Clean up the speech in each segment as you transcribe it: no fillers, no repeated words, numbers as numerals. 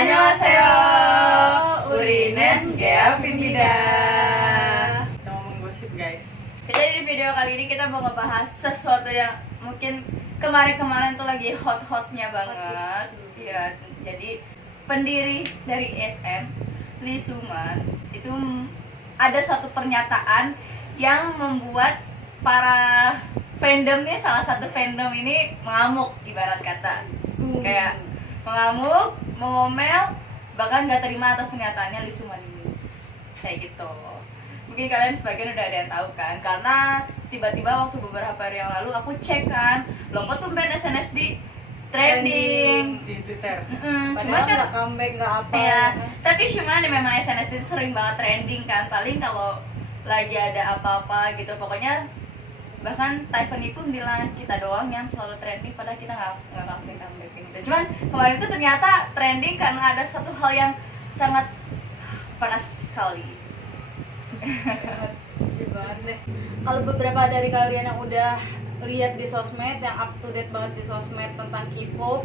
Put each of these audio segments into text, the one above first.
Annyeonghaseyo, Urinen Geapinida. Kita ngomong gosip guys. Jadi di video kali ini kita mau ngebahas sesuatu yang mungkin kemarin-kemarin tuh lagi hot-hotnya banget. Iya, jadi pendiri dari SM, Lee Soo-man, itu ada satu pernyataan yang membuat para fandom nih, salah satu fandom ini mengamuk, ibarat kata kayak mengamuk, mengomel, bahkan nggak terima atas pernyataannya Lee Soo-man ini, kayak gitu. Mungkin kalian sebagian udah ada yang tahu kan, karena tiba-tiba waktu beberapa hari yang lalu aku cek kan, loh kok tumben SNSD trending Di Twitter. Cuma kan nggak comeback, nggak apa ya, tapi cuma memang SNSD itu sering banget trending kan, paling kalau lagi ada apa-apa gitu, pokoknya bahkan Tiffany pun bilang kita doang yang selalu trending, padahal kita nggak ngelakuin comeback gitu. Cuman kemarin itu ternyata trending karena ada satu hal yang sangat panas sekali. sih banget deh. Kalau beberapa dari kalian yang udah lihat di sosmed, yang up to date banget di sosmed tentang K-pop,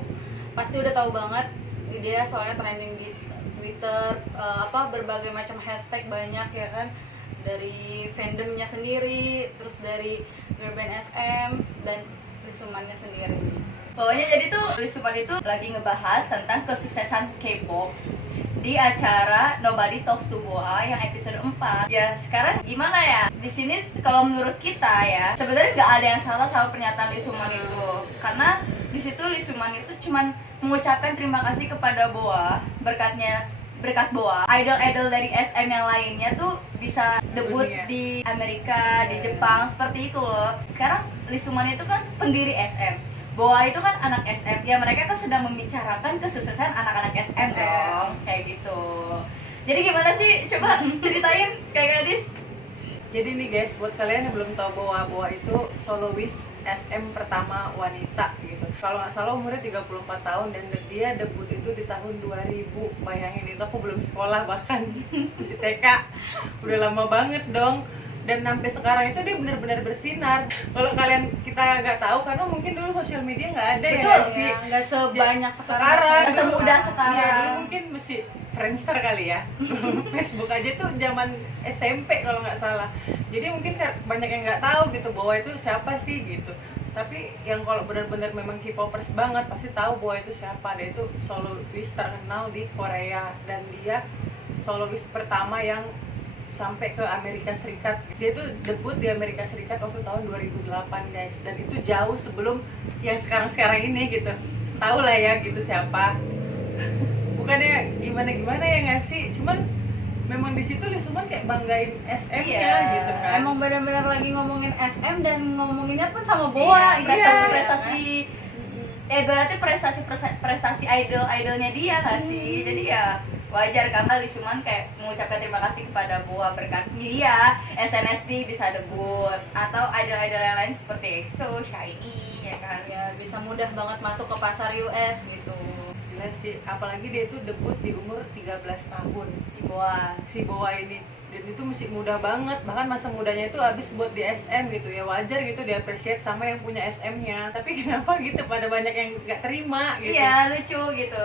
pasti udah tahu banget dia soalnya trending di Twitter, berbagai macam hashtag banyak ya kan, dari fandomnya sendiri, terus dari girl band SM dan Lee Soo-man-nya sendiri. Pokoknya jadi tuh Lee Soo-man itu lagi ngebahas tentang kesuksesan K-pop di acara Nobody Talks to Boa yang episode 4. Ya sekarang gimana ya? Di sini kalau menurut kita ya, sebenarnya nggak ada yang salah sama pernyataan Lee Soo-man itu. Karena di situ Lee Soo-man itu cuman mengucapkan terima kasih kepada Boa, berkat Boa, idol-idol dari SM yang lainnya tuh bisa debut di Amerika, di Jepang, seperti itu loh. Sekarang Lee Soo-man itu kan pendiri SM, Boa itu kan anak SM, ya mereka kan sedang membicarakan kesuksesan anak-anak SM dong, kayak gitu. Jadi gimana sih? Coba ceritain kayak gadis. Jadi nih guys, buat kalian yang belum tahu Boa itu soloist SM pertama wanita gitu. Kalau nggak salah umurnya 34 tahun dan dia debut itu di tahun 2000. Bayangin, itu aku belum sekolah bahkan, masih TK. Udah lama banget dong. Dan sampai sekarang itu dia benar-benar bersinar. Kalau kalian kita nggak tahu karena mungkin dulu sosial media nggak ada. Betul, ya sih. Ya, nggak sebanyak sekarang, nggak semudah sekarang. Iya, dulu mungkin mesti Friendster kali ya. Facebook aja tuh zaman SMP kalau nggak salah. Jadi mungkin banyak yang nggak tahu gitu bahwa itu siapa sih gitu. Tapi yang kalau benar-benar memang K-popers banget pasti tahu bahwa itu siapa. Dia itu soloist terkenal di Korea dan dia soloist pertama yang sampai ke Amerika Serikat. Dia tuh debut di Amerika Serikat waktu tahun 2008 guys, dan itu jauh sebelum yang sekarang-sekarang ini gitu. Tahu lah ya gitu siapa. Bukannya gimana-gimana ya nggak sih, cuman memang di situ Lee Soo-man kayak banggain SM-nya gitu kan. Emang benar-benar lagi ngomongin SM dan ngomonginnya pun sama Boa. Prestasi-prestasi berarti prestasi idolnya dia nggak sih? Jadi ya wajar karena Lee Soo-man kayak mengucapkan terima kasih kepada Boa, berkat dia SNSD bisa debut, atau idol-idol yang lain seperti EXO, SHINee ya kan. Ya bisa mudah banget masuk ke pasar US gitu. Gila sih, apalagi dia itu debut di umur 13 tahun si Boa ini. Dan itu masih muda banget, bahkan masa mudanya itu habis buat di SM gitu ya. Wajar gitu dia appreciate sama yang punya SM-nya. Tapi kenapa gitu pada banyak yang nggak terima gitu. Iya, lucu gitu.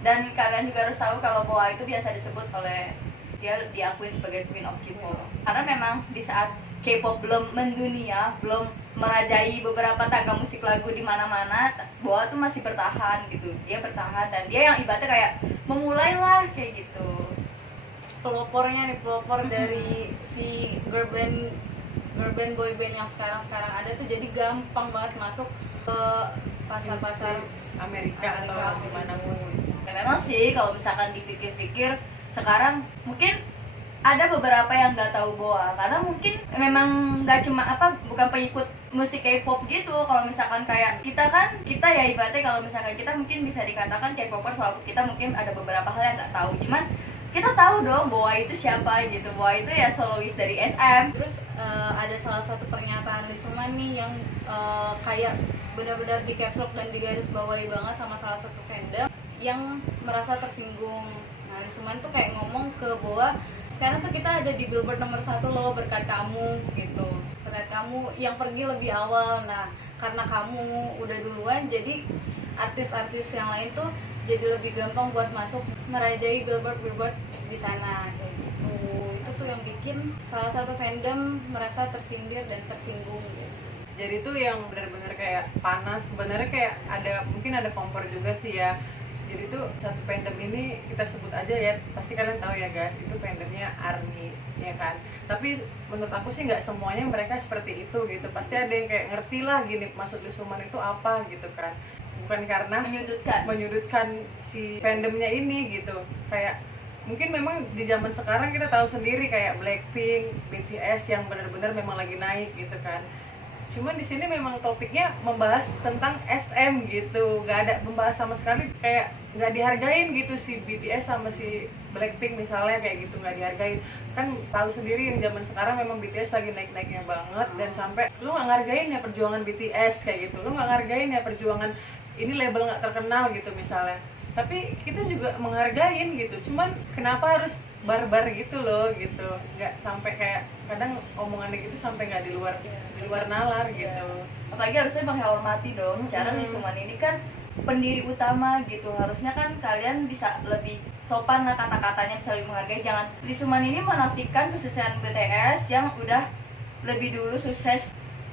Dan kalian juga harus tahu kalau Boa itu biasa disebut oleh, dia diakui sebagai Queen of K-pop. Karena memang di saat K-pop belum mendunia, belum merajai beberapa tangga musik lagu di mana-mana, Boa tuh masih bertahan gitu. Dia bertahan dan dia yang ibaratnya kayak memulai lah kayak gitu. Pelopor dari si girl band boy band yang sekarang ada tuh, jadi gampang banget masuk ke pasar-pasar Amerika atau dimanapun. Ya memang sih kalau misalkan dipikir-pikir sekarang mungkin ada beberapa yang nggak tahu Boa karena mungkin memang nggak cuma bukan pengikut musik K-pop gitu. Kalau misalkan kayak kita ya ibaratnya kalau misalkan kita mungkin bisa dikatakan K-popers, walaupun kita mungkin ada beberapa hal yang nggak tahu, cuman kita tahu dong Boa itu siapa gitu. Boa itu ya soloist dari SM. Terus ada salah satu pernyataan Lee Soo-man nih yang kayak benar-benar di caps lock dan digaris bawahi banget sama salah satu fandom yang merasa tersinggung. Nah, Lee Soo-man tuh kayak ngomong ke Boa, sekarang tuh kita ada di Billboard nomor 1 loh berkat kamu gitu. Berkat kamu yang pergi lebih awal. Nah, karena kamu udah duluan, jadi artis-artis yang lain tuh jadi lebih gampang buat masuk merajai billboard di sana kayak gitu. Itu tuh yang bikin salah satu fandom merasa tersindir dan tersinggung gitu. Jadi tuh yang benar-benar kayak panas, sebenarnya kayak mungkin ada kompor juga sih ya. Jadi tuh satu fandom ini kita sebut aja ya, pasti kalian tahu ya guys, itu fandomnya ARMY ya kan. Tapi menurut aku sih nggak semuanya mereka seperti itu gitu. Pasti ada yang kayak ngerti lah gini maksud Lisuman itu apa gitu kan. Bukan karena menyudutkan si fandomnya ini gitu. Kayak mungkin memang di zaman sekarang kita tahu sendiri kayak Blackpink, BTS yang benar-benar memang lagi naik gitu kan. Cuman di sini memang topiknya membahas tentang SM gitu, nggak ada membahas sama sekali, kayak nggak dihargain gitu si BTS sama si Blackpink misalnya kayak gitu, nggak dihargain. Kan tahu sendiri yang zaman sekarang memang BTS lagi naik-naiknya banget, dan sampai lu nggak ngargain ya perjuangan BTS kayak gitu, lu nggak ngargain ya perjuangan ini label nggak terkenal gitu misalnya. Tapi kita juga menghargain gitu, cuman kenapa harus barbar gitu loh gitu, nggak sampai kayak kadang omongannya gitu sampai nggak di luar nalar gitu. Apalagi harusnya menghormati dong. Secara Lisuman ini kan pendiri utama gitu, harusnya kan kalian bisa lebih sopan lah kata-katanya, bisa lebih menghargai. Jangan Lisuman ini menafikan kesuksesan BTS yang udah lebih dulu sukses.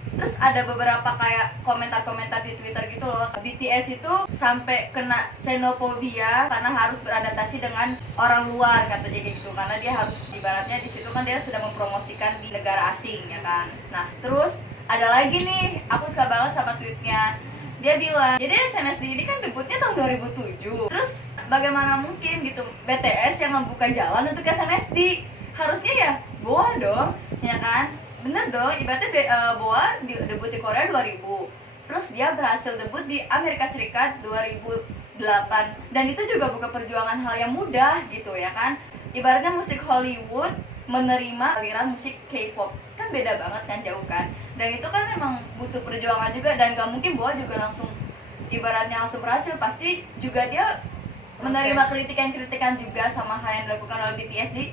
Terus ada beberapa kayak komentar-komentar di Twitter gitu loh, BTS itu sampai kena xenofobia karena harus beradaptasi dengan orang luar katanya kayak gitu, karena dia harus ibaratnya di situ kan dia sudah mempromosikan di negara asing ya kan. Nah terus ada lagi nih, aku suka banget sama tweetnya, dia bilang jadi SNSD ini kan debutnya tahun 2007, terus bagaimana mungkin gitu BTS yang membuka jalan untuk SNSD, harusnya ya BoA dong ya kan. Bener dong, ibaratnya BoA debut di Korea 2000, terus dia berhasil debut di Amerika Serikat 2008, dan itu juga bukan perjuangan hal yang mudah gitu ya kan. Ibaratnya musik Hollywood menerima aliran musik K-pop kan beda banget kan, jauh kan, dan itu kan memang butuh perjuangan juga, dan gak mungkin BoA juga langsung ibaratnya langsung berhasil, pasti juga dia menerima kritikan-kritikan juga sama hal yang dilakukan oleh BTS di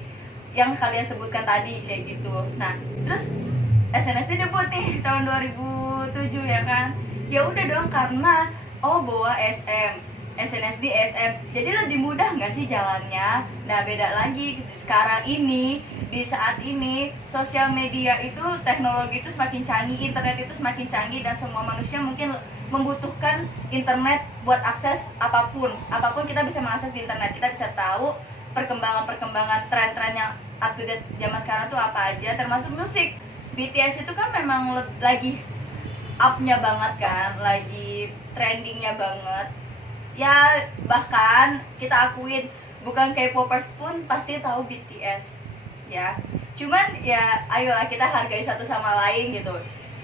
yang kalian sebutkan tadi kayak gitu. Nah, terus SNSD debut nih tahun 2007 ya kan. Ya udah dong, karena BoA SM, SNSD SM. Jadi lebih mudah nggak sih jalannya? Nah, beda lagi sekarang ini, di saat ini sosial media itu, teknologi itu semakin canggih, internet itu semakin canggih, dan semua manusia mungkin membutuhkan internet buat akses apapun kita bisa mengakses di internet. Kita bisa tahu perkembangan tren-tren yang up to date zaman sekarang tuh apa aja, termasuk musik. BTS itu kan memang lagi up-nya banget kan, lagi trendingnya banget ya, bahkan kita akuin bukan K-popers pun pasti tahu BTS ya. Cuman ya ayolah kita hargai satu sama lain gitu,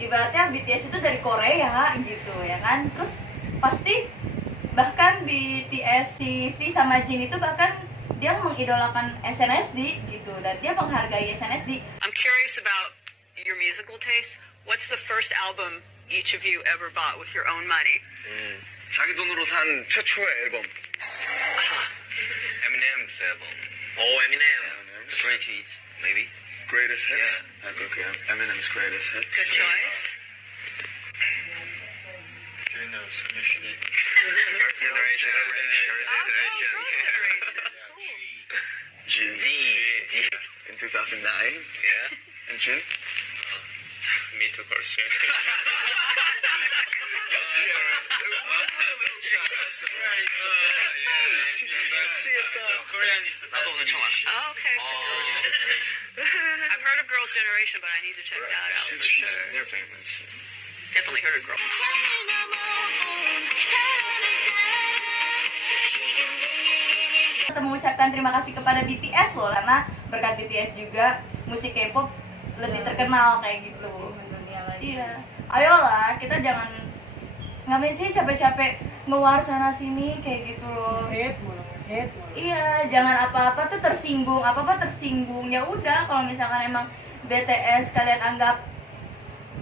ibaratnya BTS itu dari Korea gitu ya kan. Terus pasti bahkan BTS si V sama Jin itu bahkan dia mengidolakan SNSD gitu, dan dia menghargai SNSD. I'm curious about your musical taste. What's the first album each of you ever bought with your own money? 자기 돈으로 산 최초의 앨범. Eminem's album. Oh, Eminem. Great Hits, maybe. Greatest Hits? Yeah. Okay, Eminem's Greatest Hits. Good choice. First Generation. G. In 2009. Yeah. And Jin? Me too, first. 나도 오늘 처음 알았어. Oh, okay. I've heard of Girls' Generation, but I need to check that out for sure. They're famous. Definitely heard of Girls. Kita mengucapkan terima kasih kepada BTS loh, karena berkat BTS juga musik K-pop lebih terkenal kayak gitu. Lebih mendunia lagi. Iya, ayolah kita jangan ngapain sih capek-capek ngeluar sana sini kayak gitu loh. Hate mulu. Iya, jangan apa-apa tuh tersinggung, apa-apa tersinggung. Ya udah, kalau misalkan emang BTS kalian anggap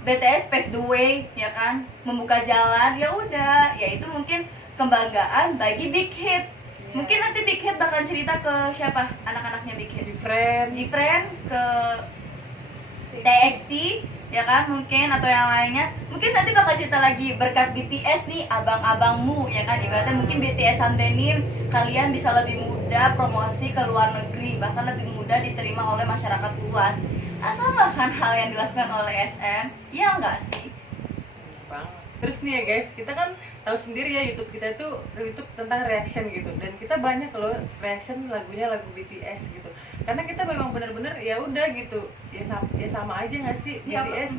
BTS pave the way ya kan, membuka jalan, ya udah, ya itu mungkin kebanggaan bagi Big Hit. Mungkin nanti Big Hit bakal cerita ke siapa anak-anaknya Big Hit. Friend. G-Friend, ke TXT, ya kan, mungkin atau yang lainnya mungkin nanti bakal cerita lagi berkat BTS nih abang-abangmu ya kan, ibaratnya mungkin BTS Sundenim kalian bisa lebih mudah promosi ke luar negeri, bahkan lebih mudah diterima oleh masyarakat luas. Sama kan hal yang dilakukan oleh SM, ya enggak sih? Bang. Terus nih ya guys, kita kan tahu sendiri ya YouTube kita itu YouTube tentang reaction gitu, dan kita banyak loh reaction lagunya lagu BTS gitu, karena kita memang benar-benar ya udah gitu ya sama aja nggak sih Ya, BTS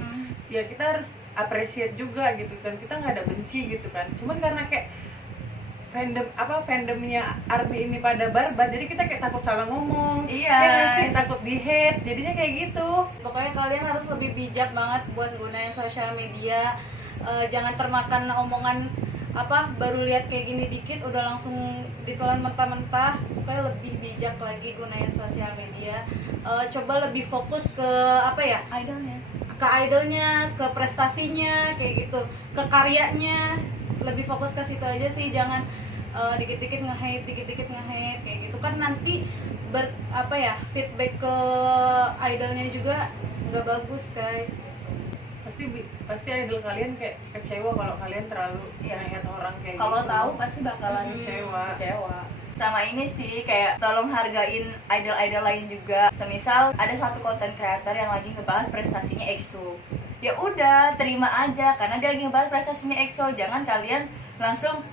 ya kita harus appreciate juga gitu, dan kita nggak ada benci gitu kan, cuman karena kayak fandomnya ARMY ini pada barbar, jadi kita kayak takut salah ngomong, Iya. ya nggak sih, takut di hate, jadinya kayak gitu. Pokoknya kalian harus lebih bijak banget buat gunain sosial media. Jangan termakan omongan baru lihat kayak gini dikit udah langsung ditelan mentah-mentah. Pokoknya lebih bijak lagi gunain sosial media. Coba lebih fokus ke Idolnya. ke idolnya, ke prestasinya kayak gitu, ke karyanya. Lebih fokus ke situ aja sih, jangan dikit-dikit nge-hate kayak gitu kan, nanti feedback ke idolnya juga nggak bagus guys. Pasti idol kalian kayak kecewa kalau kalian terlalu ngeliat orang kayak Kalau gitu. tahu pasti bakalan kecewa. Sama ini sih, kayak tolong hargain idol-idol lain juga. Semisal ada satu content creator yang lagi ngebahas prestasinya EXO, ya udah terima aja karena dia lagi ngebahas prestasinya EXO. Jangan kalian langsung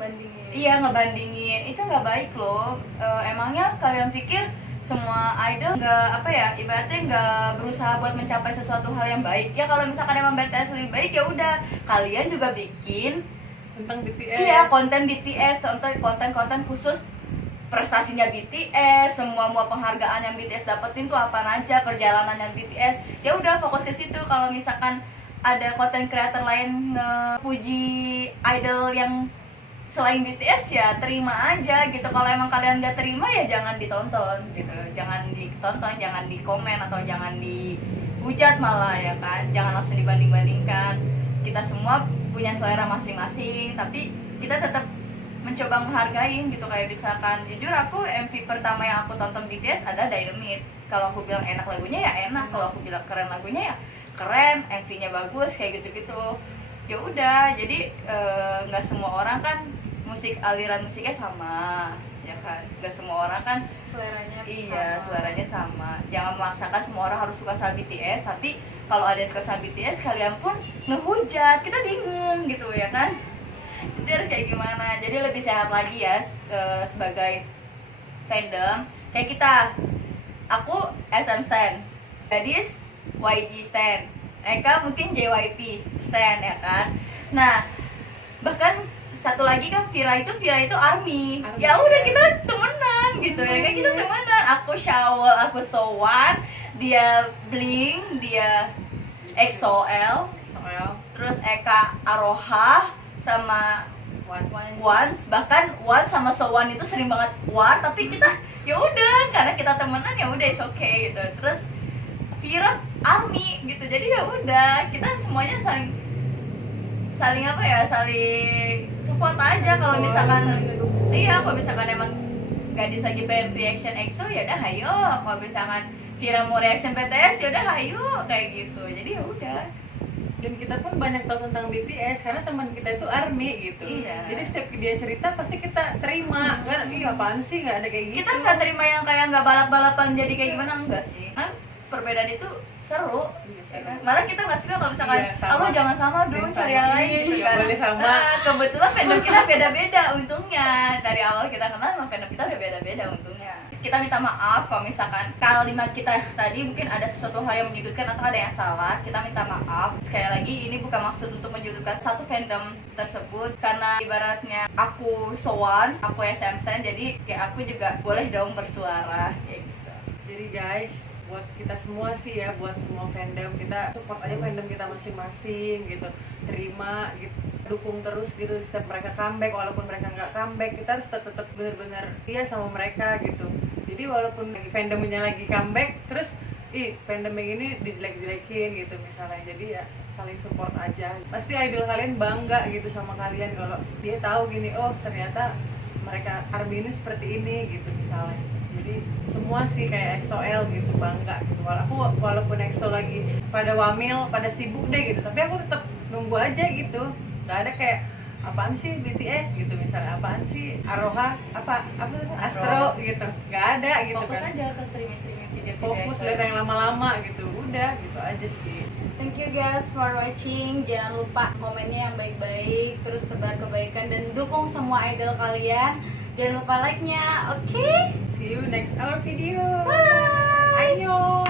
ngebandingin, itu nggak baik loh. Emangnya kalian pikir semua idol nggak ibaratnya nggak berusaha buat mencapai sesuatu hal yang baik? Ya kalau misalkan emang BTS lebih baik, ya udah kalian juga bikin Tentang BTS. iya konten BTS, konten khusus prestasinya BTS, semua penghargaan yang BTS dapetin tuh apa aja, perjalanannya BTS. Ya udah fokus ke situ. Kalau misalkan ada konten creator lain ngepuji idol yang selain BTS, ya terima aja gitu. Kalau emang kalian nggak terima, ya jangan ditonton gitu, jangan ditonton, jangan dikomen atau jangan dihujat malah ya kan. Jangan langsung dibanding-bandingkan. Kita semua punya selera masing-masing, tapi kita tetap mencoba menghargain gitu. Kayak misalkan jujur aku MV pertama yang aku tonton BTS ada Dynamite. Kalau aku bilang enak lagunya ya enak, kalau aku bilang keren lagunya ya keren, MV-nya bagus kayak gitu-gitu. Ya udah, jadi nggak semua orang kan aliran musiknya sama ya kan, nggak semua orang kan Seleranya seleranya sama. Jangan memaksakan semua orang harus suka sama BTS, tapi kalau ada yang suka sama BTS kalian pun ngehujat, kita bingung gitu ya kan. Jadi harus kayak gimana, jadi lebih sehat lagi ya sebagai fandom. Kayak aku SM Stan, Gadis YG Stan, Eka mungkin JYP Stan ya kan. Nah bahkan satu lagi kan Vira itu ARMY. Ya udah kita temenan gitu ya kan, kita temenan. Aku Shawl, aku Sowan, dia Blink, dia EXO-L, terus Eka Aroha sama Once. Bahkan Once sama Sowan itu sering banget tapi kita ya udah karena kita temenan ya udah it's okay gitu. Terus Vira ARMY gitu, jadi ya udah kita semuanya saling support aja. Kalau misalkan kalau misalkan emang Gadis lagi pengen reaction EXO, ya udah hayo. Kalau misalkan Vira mau reaction BTS, ya udah hayo kayak gitu. Jadi ya udah. Dan kita pun banyak tahu tentang BTS karena teman kita itu ARMY gitu. Iya. Jadi setiap dia cerita pasti kita terima. Kan apaan sih, nggak ada kayak gitu. Kita nggak terima yang kayak nggak balap-balapan jadi kayak gimana, enggak sih. Nah, perbedaan itu seru. Ya kan? Malah kita nggak suka kalau misalkan kamu jangan sama dong, cari yang lain gitu kan. Boleh sama. Nah, kebetulan fandom kita beda-beda untungnya. Dari awal kita kenal emang fandom kita udah beda-beda untungnya. Kita minta maaf kalau misalkan kalimat kita tadi mungkin ada sesuatu hal yang menyudutkan atau ada yang salah. Kita minta maaf. Sekali lagi ini bukan maksud untuk menyudutkan satu fandom tersebut, karena ibaratnya aku Sowan, aku SM Stan, jadi kayak aku juga boleh dong bersuara kayak gitu. Jadi guys, buat kita semua sih ya, buat semua fandom, kita support aja fandom kita masing-masing gitu, terima gitu, dukung terus gitu setiap mereka comeback. Walaupun mereka nggak comeback, kita harus tetap benar-benar setia sama mereka gitu. Jadi walaupun fandomnya lagi comeback, terus fandom yang ini dijelek-jelekin gitu misalnya, jadi ya saling support aja. Pasti idol kalian bangga gitu sama kalian kalau dia tahu gini, oh ternyata mereka ARMY ini seperti ini gitu misalnya. Jadi semua sih kayak EXO-L gitu, bangga gitu. Walaupun EXO lagi pada wamil, pada sibuk deh gitu, tapi aku tetap nunggu aja gitu. Gak ada kayak apaan sih BTS gitu misalnya, apaan sih Aroha, apa Astro gitu, nggak ada gitu. Fokus kan aja ke streaming video-video fokus EXO. lihat yang lama-lama gitu, udah gitu aja sih. Thank you guys for watching. Jangan lupa komennya yang baik-baik, terus tebar kebaikan dan dukung semua idol kalian. Jangan lupa like-nya, oke? See you next our video. Bye. Annyeong.